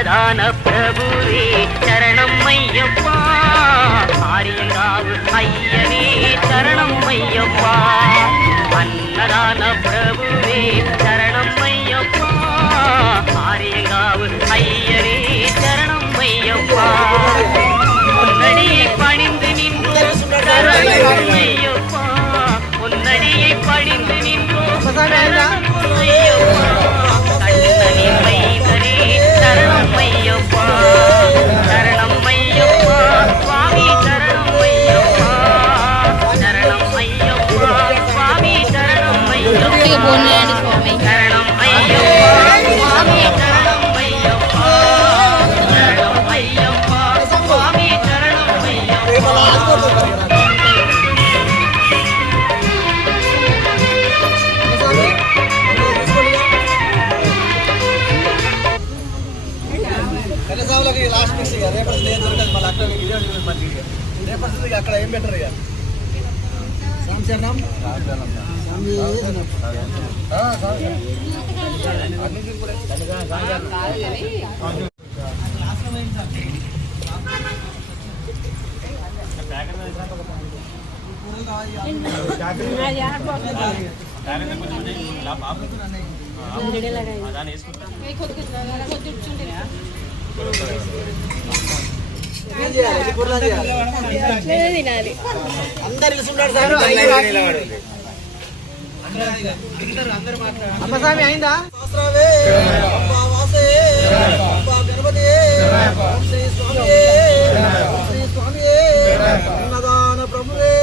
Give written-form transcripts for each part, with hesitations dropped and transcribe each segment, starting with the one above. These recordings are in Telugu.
అన్నదాన ప్రభువే శరణమయ్యప్ప ఆర్యంగావు అయ్యనే శరణమయ్యప్ప అన్నదాన ప్రభువే శరణమయ్యప్ప ఆర్యంగావు అయ్యనే శరణమయ్యప్ప முன்னடியை பணிந்து நின்றோ சரணமையப்பா முன்னடியை பணிந்து நின்றோ சரணமையப்பா கண்ணனின் மைந்தனே சரணமையப்பா சரணமையப்பா சுவாமி சரணமையப்பா சரணமையப்பா சுவாமி சரணமையப்பா சரணமையப்பா சுவாமி சரணமையப்பா சரணமையப்பா சுவாமி కనసావులకి లాస్ట్ మిక్స్ ఇక రేపటి ఏం జరగదు మళ్ళీ అక్కడ మంచిగా రేపటి అక్కడ ఏం బెటర్ ఇక రామచరణం అమ్మస్వామి అయిందా గణపతి శ్రీ స్వామి అన్నదాన ప్రభువే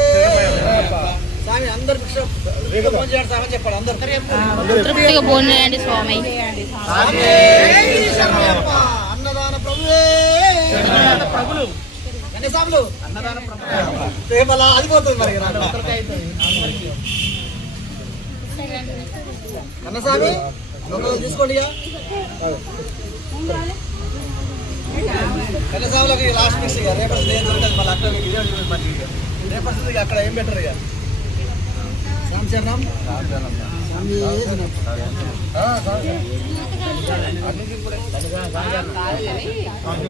స్వామి అందరు చెప్పాడు అందరు తృప్తిగా భోజనం స్వామి అన్నదాన ప్రభువే ప్రభులు కన్యసాములు అన్నదాన ప్రభు అదిపోతుంది మరి కన్నస్వామి తీసుకోండి కన్నస్వాములకి లాస్ట్ మిక్స్ ఇక రేపటి ఏం జరగదు మళ్ళీ అక్కడ మంచిగా రేపటి అక్కడ ఏం బెటర్ ఇక రామచరణం